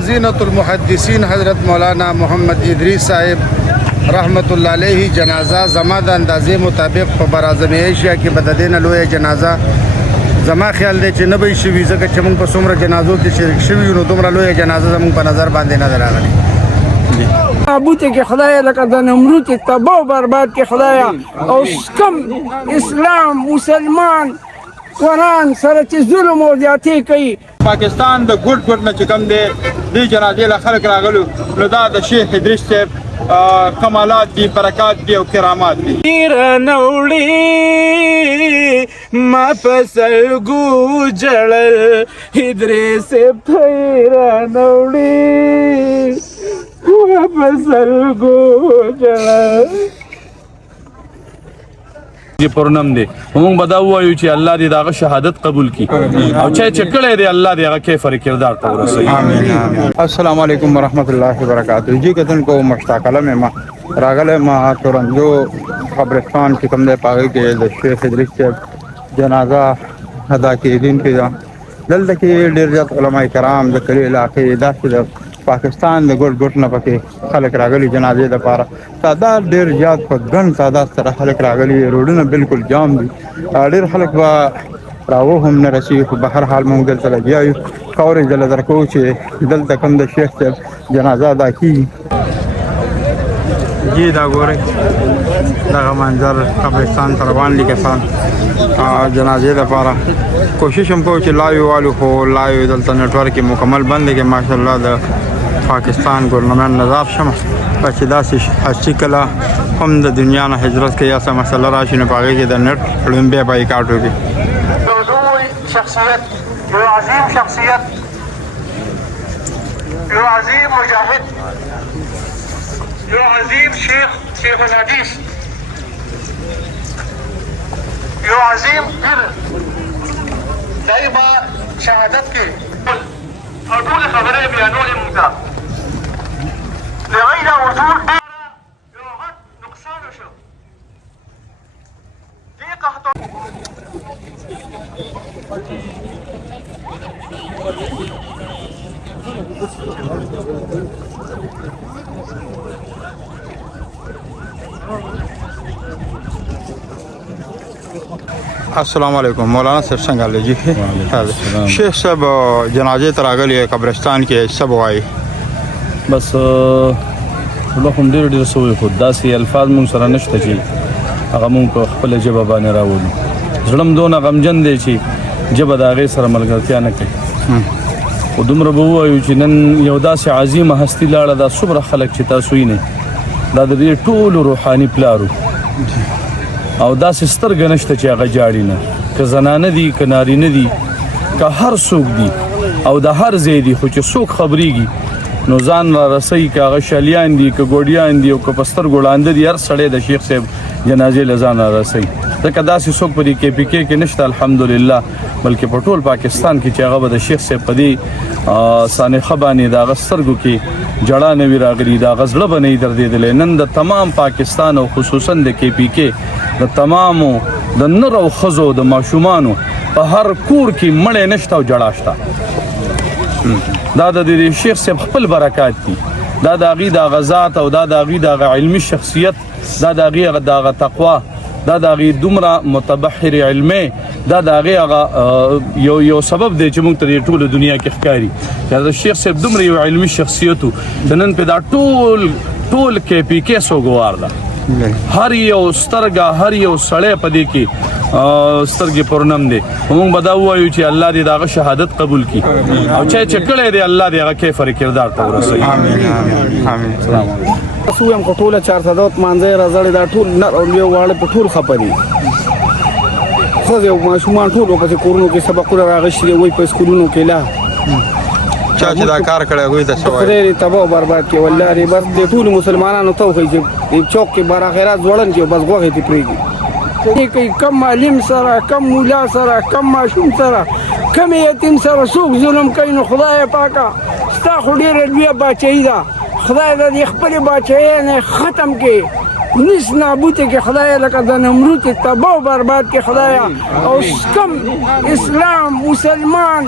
زینت المحدثین حضرت مولانا محمد ادریس صاحب رحمت الله علیه جنازه زما د اندازې مطابق په براعظم ایشیا کې به د دې نه لویه جنازه زما خیال دی چې نه به یې شوي ځکه چې موږ په څومره جنازو کې شریک شوي یو نو دومره لویه جنازه زموږ په نظر باندې نه ده راغلې. تابوت کې خدای لکه د نمرود تباہ و برباد کې خدایا او کم اسلام مسلمان قرآن سره چې ظلم او زیاتې کوي. پاکستان د ګډ ګډ نه چې کوم دی دې جنازې له خلک راغلو نو دا د شیخ ادریس صاحب کمالات دي برکات دي او کرامات دي. نوړي ما پسلګو جړل ادریس پیر نوړي ما پسلګو جړل پرنم دی موږ به دا ووایو چې الله دې دغه شهادت قبول کړي او چې کړی دی الله دې هغه کیفر کردار ته ورسوي. السلام علیکم ورحمۃ اللہ وبرکاتہ. جی کتن کو مشتاق علم ما راغله ما تورنجو قبرستان کې کوم دی پاګه کې د شیخ ادریس صاحب جنازه ادا کېدین کې دلته کې ډېر زیات علما کرام د کلی علاقې داسې پاکستان د ګډ ګډ نه پکې خلک راغلي جنازې لپاره تعداد ډېر زیات په ګڼ تعداد سره خلک راغلي روډونه بالکل جام دي ډېر خلک به راوه هم نه رسي خو به هر حال موږ دلته لګیا یو خاورې زله درکوو چې دلته کوم د شیخ صاحب جنازه ادا کېږي. جی دا ګورئ دغه منظر قبرستان ته روان دي کسان جنازې لپاره کوشش هم کوو چې لایو والو خو لایو دلته نیټورک یې مکمل بند دی که ماشاءالله د پاکستان ګورنمنټ نظار شمه چې داسې هستي کله هم د دنیا نه هجرت کوي یا څه مسله راشي نو په هغې کې د نیټ لومبی بایکاټ وکړي. یو لوی شخصیت یو عظیم شخصیت یو عظیم مجاهد یو عظیم شیخ الحدیث یو عظیم پیر دای با شهادت کې او ټول خبرې بیانولې موږ ته لغیر حضور ډېره یو غټ نقصان وشو دې قحط. السلام علیکم مولانا صاحب څنګه حال دی؟ شیخ صاحب جنازې ته راغلي قبرستان کې څه به وایي؟ بس ټولو هم ډېر سوي خو داسې الفاظ موږ سره نشته چې هغه موږ په خپله ژبه باندې راولو. زړه م دونه غمجن دی چې ژبه د هغې سره ملګرتیا نه کوي خو دومره به ووایو چې نن یو داسې عظیمه هستي لاړه دا څومره خلک چې تاسو وینئ دا د دې ټولو روحاني پلارو او داسې سترګه نشته چې هغه جاړي نه که زنانه دي که نارینه دي که هر څوک دي او د هر ځای دي خو چې څوک خبرېږي نو ځان را رسوي که هغه شلیان دي که ګوډیان دي او که په سترګو ړانده دي هر سړی د شیخ صاحب جنازې له ځان را رسوي ځکه داسې څوک په دې KPK کې نشته الحمدلله بلکې په ټول پاکستان کې چې هغه به د شیخ صاحب په دې سانحه باندې د هغه سترګو کې جړه نه وي راغلي د هغه زړه به نه وي دردېدلی. نن د تمام پاکستان او خصوصا د KPK د تمامو د نر او ښځو د ماشومانو په هر کور کې مړی نشته او جړه شته. دا د شیخ صاحب خپل برکات دي دا د هغې د هغه ذات او دا د هغې د هغه علمي شخصیت دا د هغې د هغه تقوا دا د هغې دومره متبحر علمي دا د هغې هغه یو سبب دی چې موږ ته د ټوله دنیا کې ښکاري چې د شیخ صاحب دومره یو علمي شخصیت و چې نن پې دا ټول KPK سوګوار ده. هر یو سترګه هر یو سړی په دې کې سترګې پرنم دی موږ به دا ووایو چې الله دې د هغه شهادت قبول کړي او چې کړی دی الله دې هغه کیفر کردار ته ورسوي. سلام تاسو هم ټوله 400 مانځي راځړې دا ټول نر او یو واړه په ټول خپري خو یو ماشومان ټول په کورونو کې سبقونه راغشي وي په سکولونو کې لا چا چې دا کار کړی هغوی ته څه وایي؟ خدای تباہ برباد کړي والله دې بس د ټولو مسلمانانو ته وښایي چې چوک کې بار خیرات ځوړن کې بس غوښې دې پرېږدي کوي کم معلم سره کم مولا سره کم ماشوم سره کم یتیم سره څوک ظلم کوي نو خدای پاکه ستا خو ډېره لویه باچهي ده خدای د خپلې باچهۍ نه ختم کړي نیس نابوده کې خدای لکه د نمرود تباہ برباد کې خدایا او کم اسلام مسلمان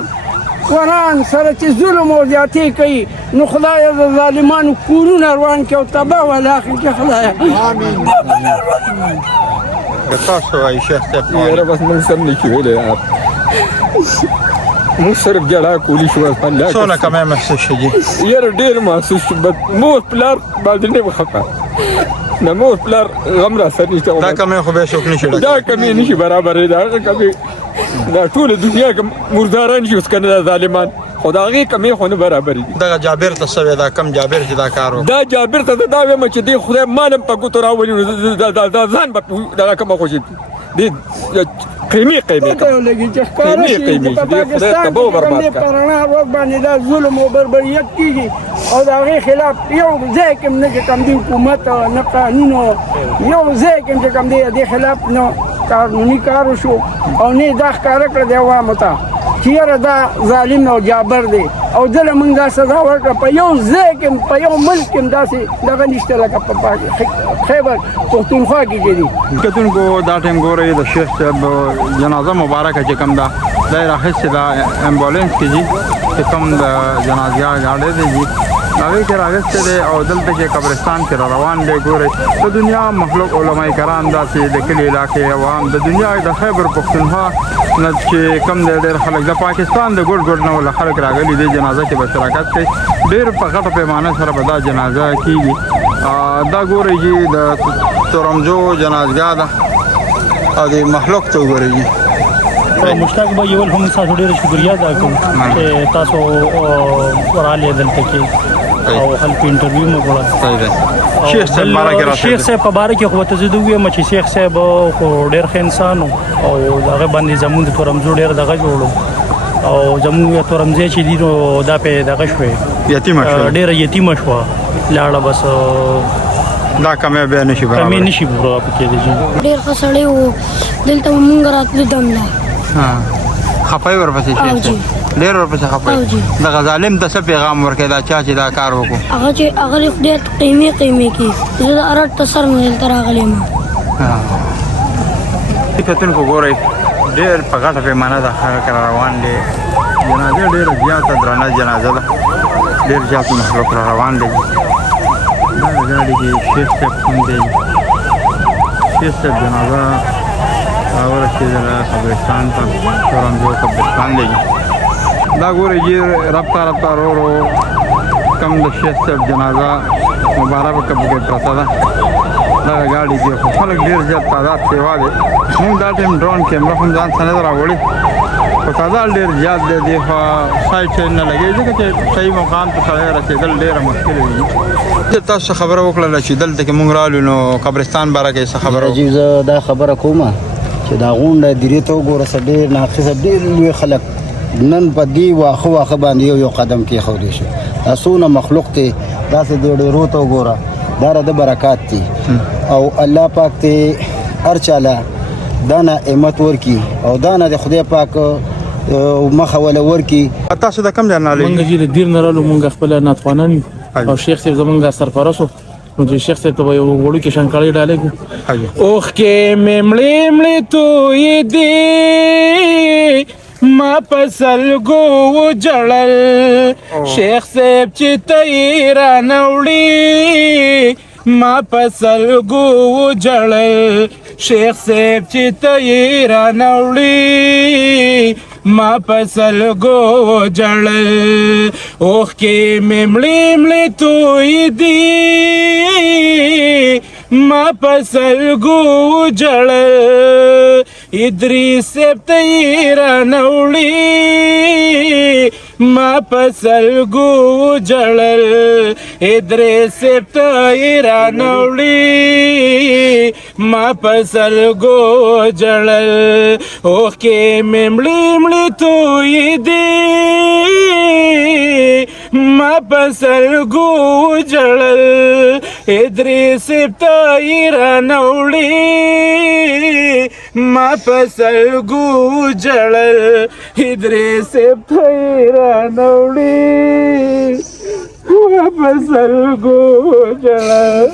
قرآن سره چې ظلم او زیاتې کوي نو خدایه د ظالمانو کورونه روان کړي او تباه ولاخلي کې خدایه. که تاسو وایي شیخ صاحب یاره بس موږ سم نه کړی یار موږ صرف جړه کولی شو الله څونه کمی محسوس شي جي یاره ډېر محسوس شو مور پلار باندې نه خفه نه مور پلار غم را سر نشته دا کمی خو به څوک نشي ډکولی. دا کمی نشي برابرې دا هغه کمی دا ټوله دنیا کې مرداران شي اوس کنه دا ظالمان خو د هغې کمی خو نه برابرې دي. دغه جابر ته څه وی دا کم جابر چې دا کار وکړ دا جابر ته دا وایم چې دی خدای مالم په ګوتو راولي نو دا ځان به دغه کومه خوشي دی قیمې پته ولګي چې ښکاره شي چې په پاکستان کې باندې پرانا ورځ باندې دا ظلم او بربریت کېږي او د هغې خلاف یو ځای کې نه چې کوم دی حکومت نه قانون یو ځای کې چې کوم دی د دې خلاف نه قانوني کار وشو او نه دا ښکاره کړه د عوامو ته چې یاره دا ظالم او جابر دی او دله موږ دا سزا ورکړه په یو ځای کې په یو ملک کې داسې دغه نشته لکه په خیبر پښتونخوا کې چې دي. کتونکو دا ټایم ګورئ د شیخ صاحب جنازه مبارکه چې کوم ده دا یې راخیستې ده امبولینس کې جي چې کوم د جنازه ګاډی دی جي هغې کې راغیستی دی او دلته چې قبرستان کې را روان دی. ګورئ د دنیا مخلوق علما کرام داسې د کلي علاقې عوام د دنیا د خیبر پښتونخوا نه چې کوم دی ډېر خلک د پاکستان د ګوټ ګوټ نه ولا خلک راغلي دي جنازه کې به شراکت کوي. ډېر په غټه پیمانه سره به دا جنازه کېږي. دا ګورئ جي د تورمزو جنازګاه ده او د مخلوق ته وګورئ جي. مشتاق به یو هم تاسو ډیر شکریا ادا کوم چې تاسو ورالې دلته کې او خلک انټرویو مو کړل. صحیح ده. شیخ صاحب مبارک راځي. شیخ صاحب مبارک خو ته زه دوی چې شیخ صاحب خو ډیر ښه انسان او هغه باندې زموږ د تورمزو ډیر دغه جوړو او زموږ تورمزه چې دی نو دا په دغه شوې یتیم شو ډیر یتیم شو لاړه بس دا کمه به نشي برابر کمه نشي برابر پکې دي. ډیر خسړې وو دلته مونږ راتلو دمله خپای ورپسې شي ډېر ورپسې خپای د غزالم د څه پیغام ورکړي دا چا چې دا کار وکړو هغه چې هغه خدای قیمې کې زه د ارټ تسر نه دلته راغلی ما. کتونکو ګورئ ډېر په غټه پیمانه د خلک روان دي. جنازه ډېره زیاته درنه جنازه ده. ډېر زیات مخلوق را روان دي. دا ګاډي کې شیخ صاحب هم دی. شیخ صاحب جنازه ورسېدله قبرستان ته تورمزو قبرستان دی. دا ګورئ جي رفتار ورو ورو کم د شیخ صاحب جنازه مبارکه پکې پرته ده. دغه ګاډي کې خو خلک ډېر زیات تعداد سیوا دی. موږ دا ټایم ډرون کیمره هم ځان سره نه ده راوړې خو تعداد ډېر زیات دی. دې خوا سایډ نه لګېږي ځکه چې صحیح مقام ته سړی رسېدل ډېره مشکل وي. تاسو خبره وکړله چې دلته کې موږ رالو نو قبرستان باره کې څه خبره وکړه؟ زه دا خبره کومه چې دا غونډه درې ته وګوره څه ډېر ناقصه ډېر لوی خلک نن په دې واښه باندې یو قدم کېښودی شو. دا څونه مخلوق دی داسې دې ډېرو ته وګوره دا د برکات دي او الله پاک ته هر چاله دا نعمت ورکي او دا نه د خدای پاک مخه ولا ورکي. تاسو د کم ځای نه مونږ چې د دیر نه رالو مونږ خپل ناتوانان او شیخ صاحب زمونږ سرپرستو نو چې شیخ صاحب ته یو وړو کې شنکړې ډالې کو اوخ کې مملې تو دې ما پسل گو جړل شیخ صاحب چې تیرا نوړي ما پسل گو جړل شیخ صاحب چې تیرا نوړي ما پسل گو جړل اوخ کې مملې تو دې ما پسل گو جړل ادریس تیرا نوړي ما پسل گو جړل ادریس تیرا نوړي ما پسل گو جړل اوخ کې مملې تو دې ما پسل گو جړل ادریس تیرا نوړي ما پسل گو جړل ادریس تیرا نوړي ما پسل گو جړل.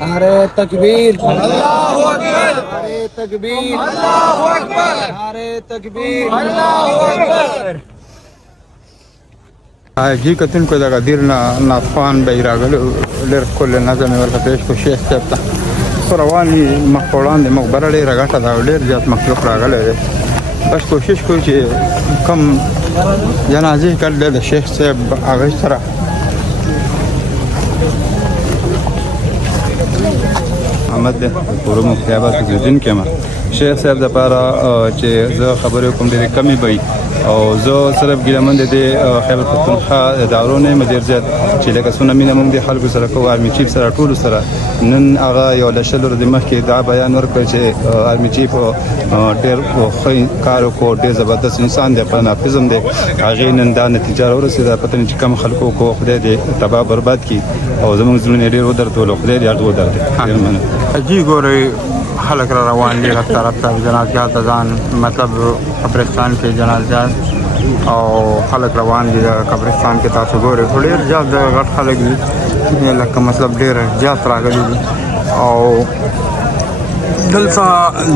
نعرہ تکبیر، اللہ اکبر، नारे तकबीर अल्लाहु अकबर नारे तकबीर अल्लाहु अकबर जी कतन को दगा दिरना नाफान बैरागल लर كل نظم ورکتش کو شیخ ته رواني مقبران د مقبره ډیره غټه دا ډیر زیات مخلوق راغلی دی بس کوشش کوو چې کم جنازې کړل د شیخ صاحب هغه سره احمد ده پورو مختیابات زیدین کما شیخ صاحب د پاره چې زه خبرې کوم ډېرې کمی وي او زه صرف ګیلمن د خیبر پختونخوا دارونه مدیر زیات چې لکه څونه مینه موږ د خلکو سره کوو آرمي چیف سره ټول سره نن هغه یو لشلور د مخ کې دا بیان ورکړ چې آرمي چیف ډېر خو کار کو ډېر زبردست انسان دی په نافذم دی هغه نن دا نتیجه ورسېده پته نه چې کم خلکو کو خدای دې تباہ برباد کی او زموږ زړونه ډېر ودرته خدای دې اړ ودرته جی ګورې خلک را روان دي هر طرف ته جنازات ځان مطلب قبرستان کې جنازات او خلک روان دي قبرستان کې تاسو ګورئ ډېر زیات غټ خلک دي لکه مطلب ډېر زیات راغلي دي او دلته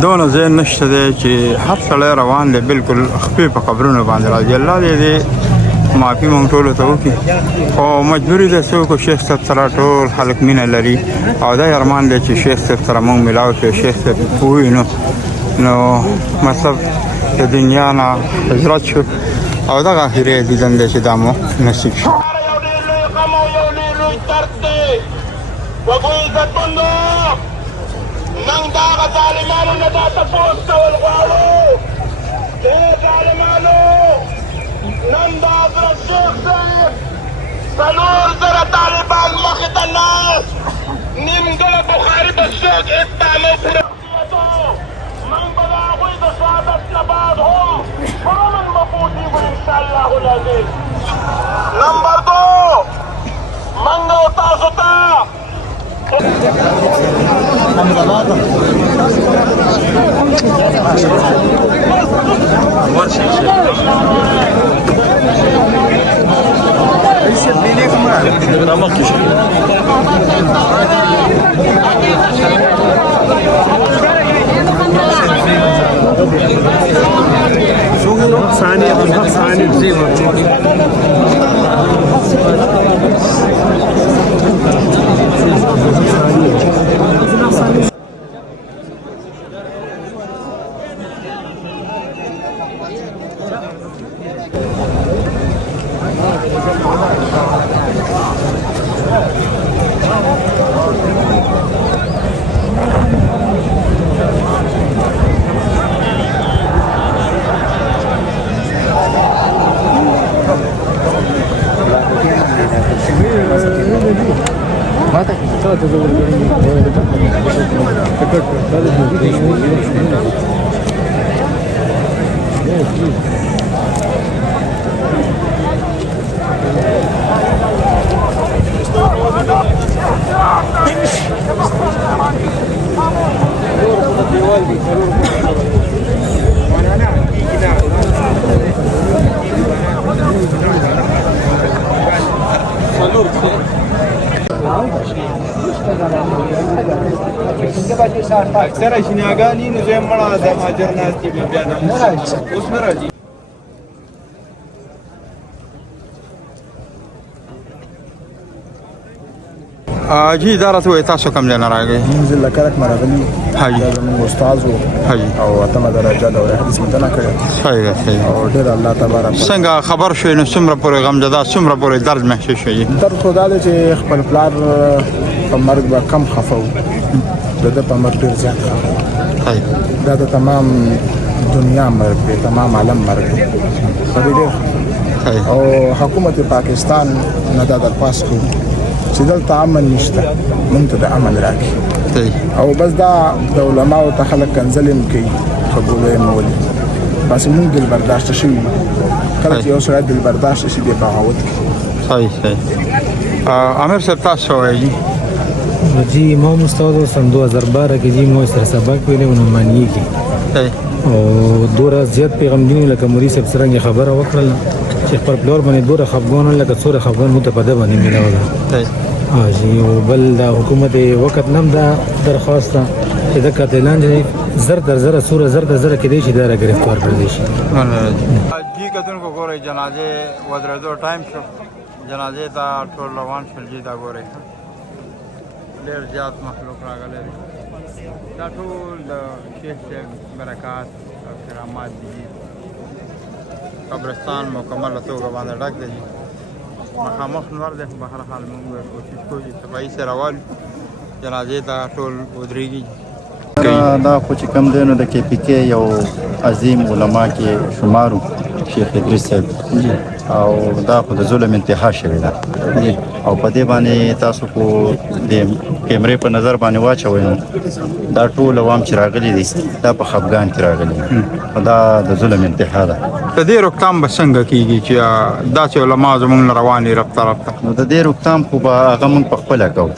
دونه ځای نشته دی چې هر سړی روان دی بالکل خپې په قبرونو باندې راځي الله دې معافي مونږ ټولو ته وکړي خو مجبوري ده څوک شیخ صاحب سره ټول خلک مینه لري او دا ارمان دی چې شیخ صاحب سره مونږ ملاو شو شیخ صاحب ووینو نو مطلب د دنیا نه هجرت شو او دغه اخري دیدن دی چې دا مو نصیب شو نن دا ظالمانو نه دا تپوس کول غواړو ظالمانو نن دا حضرت شیخ صاحب څلور زره طالبان مخې ته ناست نیمګړه بخاري به څوک اتباع او پوره من به د هغوی د شهادت نه بعد هم پوره من به پوهېږو انشاءالله العزیز نمبر 2 منګ او تاسو ته اکثر شناګانی نو زه مړه د ماجر ناس کې بیا نه اوس نه راځي جی اداره ته تاسو کوم ځای نه راغی منزل لکرک مرغلی حاجی زموږ استاد وو حاجی او اتمه درجه د حدیث متنا کړی صحیح صحیح او ډیر الله تبارک څنګه خبر شوی نو څومره پورې غمزده څومره پورې درد محسوس شوی در خدا دې چې خپل پلار په مرګ به کم خفو د په مرګ ډیر زیات خفو دا د تمام دنیا مرګ دی تمام عالم مرګ دی او حکومت پاکستان نه دا د پاس کو چې دلته امن نشته مونږ ته د امن راکړي او بس دا د علماو ته خلک کنځلې کوي قبولې مولي بس مونږ دل برداشت شوي کله چې یو سړی دل برداشت شي د بغاوت صحیح صحیح امیر صاحب تاسو وایي جی ما مستعد سن 2012 کې جی مو سره سبق ویلو نو مانی کی او دوره زیات پیغمبري لکه موري صاحب سره خبره وکړه چې پر پلور باندې دوره خفګان لکه څوره خفګان مو ته په ده باندې ملاوه جی او بل د حکومت وخت نم دا درخواست چې د قاتلان چې زر در زره سوره زر در زره کېدی شي دا را ګرفتار کړی شي. جی کتونکو ګورئ جنازې ودرېدو ټایم شو، جنازې ته ټول روان شول. جی دا ګورئ ډېر زیات مخلوق راغلی دی. دا ټول د شیخ صاحب برکات او کرامات دي. قبرستان مکمله توګه باندې ډک دی. مخامخ نور دی، په هر حال موږ کوشش کوو چې صفایي سره راولو جنازې ته ټول ودرېږي. دا خو چې کم دی نو د کې پي کې یو عظیم علما کې شمارو شیخ ادریس صاحب، او دا خو د ظلم انتها شوې ده. او په دې باندې تاسو کو د کیمرې په نظر باندې واچوئ نو دا ټول عوام چې راغلي دي دا په خفګان کې راغلي دي. دا د ظلم انتها ده. د دې روکتام به څنګه کېږي چې داسې علما زموږ نه روان وي رب طرف ته؟ نو د دې روکتام خو به هغه موږ په خپله کوو،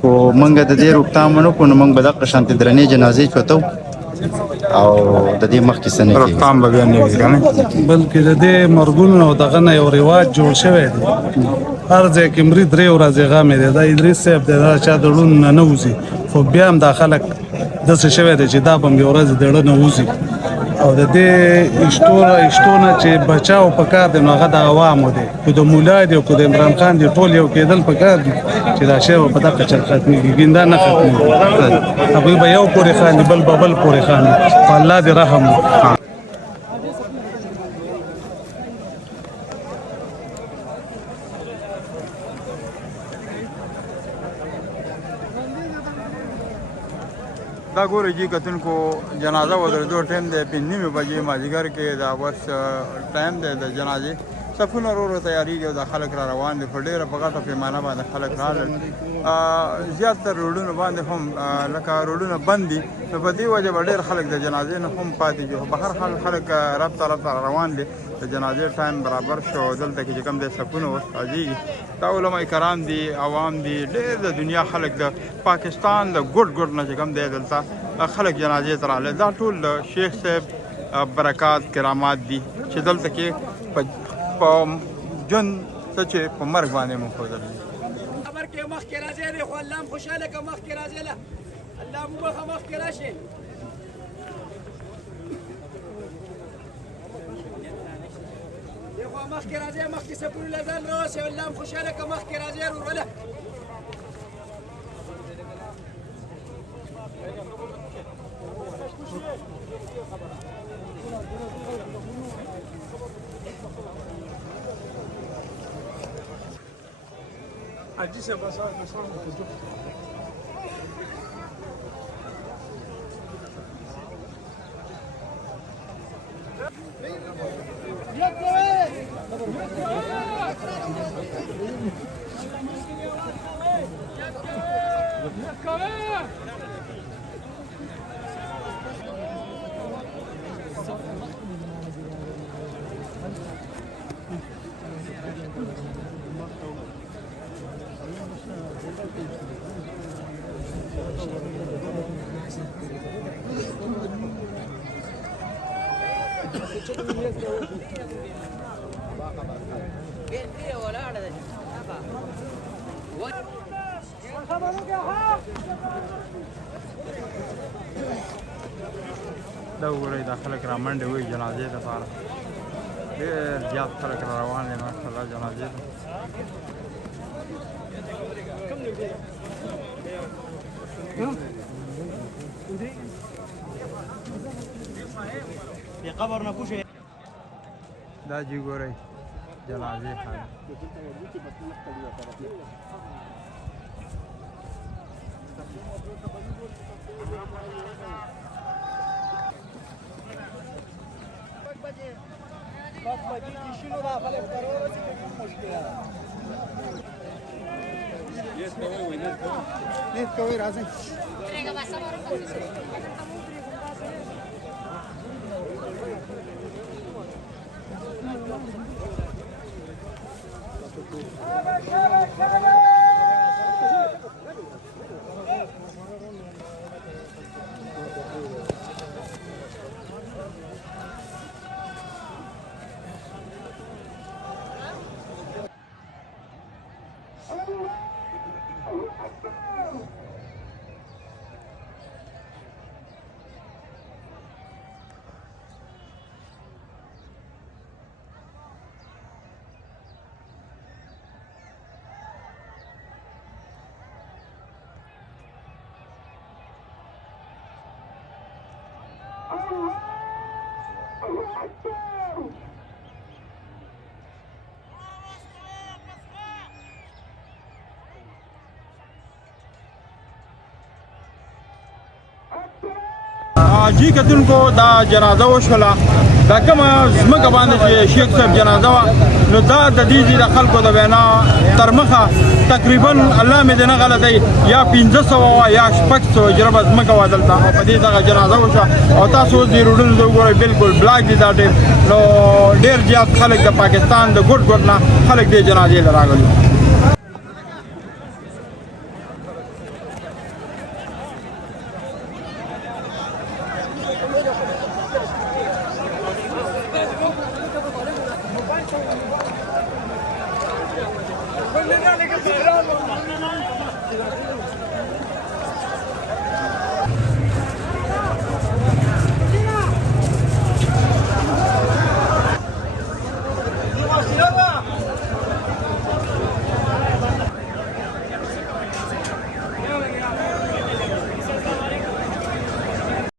خو موږ د دې روکتام ونه کړو نو موږ به دغه شانتې درنې جنازې چوتو او د دې مخکې څه نه کېږي. روکتام به بیا نه وي که نه، بلکې د دې مرګونو او دغه نه یو رواج جوړ شوی دی. هر ځای کې مري 3 ورځې غامې دی. دا ادریس صاحب دی، دا چا د ړوند نه نه وځي، خو بیا هم دا خلک داسې شوی دی چې دا به هم یو ورځ د ړه نه وځي. او د دې اشتو نه چې بچاو په کار دی نو هغه د عوامو دی، که د مولا دی او که د عمران خان دی، ټول یو کېدل په کار دي چې دا شی به په دغه چل ختمېږي. دا نه ختمېږي، هغوی به یو پورې خاندي، بل به بل پورې خاندي. په الله دې رحم وکړي. دا ګورئ جی کتونکو جنازه ودرېدو ټایم دی 5:30 بجې مازدیګر کې دا بس ټایم دی د جنازې. صفونه ورو تیارېږي او دا خلک را روان دي. په ډېره په غټه پیمانه باندې خلک راغلل. زیاتره روډونو باندې هم لکه روډونه بند دي، نو په دې وجه به ډېر خلک د جنازې نه هم پاتې دي. خو په هر حال خلک رب طرف ته روان دي. د جنازې ټایم برابر شو. دلته کې چې کوم دی صفونه اوس راځېږي. دا علما کرام دي، عوام دي، ډېر د دنیا خلک د پاکستان د ګوټ ګوټ نه چې کوم دی دلته خلک جنازې ته راغلي. دا ټول د شیخ صاحب برکات کرامات دي چې دلته کې په ژوند څه چې په مرګ باندې مو ښودل دي. خبر کې مخکې راځي دی، خو الله هم خوشحاله که مخکې راځي له الله مو مخه مخکې راشي. دغه مخکې راځي، مخکې سپورې له ځان راوسي، الله هم خوشحاله که مخکې راځي وروله. حاجی صاحب بس دا وګورئ دا خلک را منډې وایي جنازې لپاره. ډېر زیات خلک را روان دي ماشاءالله جنازې ته. دا جی ګورئ جنازې خلک نیت کوئ راځئ. جی کتونکو دا جنازه وشوله دا کومه ځمکه باندې چې شیخ صاحب جنازه وه نو دا د دې د خلکو د وینا تر مخه تقریبا الله مې دې نه غلطوي یا 1500 وه یا 600 جربه ځمکه وه دلته او په دې دغه جنازه وشوه او تاسو اوس دې روډونو ته وګورئ بالکل بلاک دي دا ډېر نو ډېر زیات خلک د پاکستان د ګوټ ګوټ نه خلک دې جنازې ته راغلي Let's go.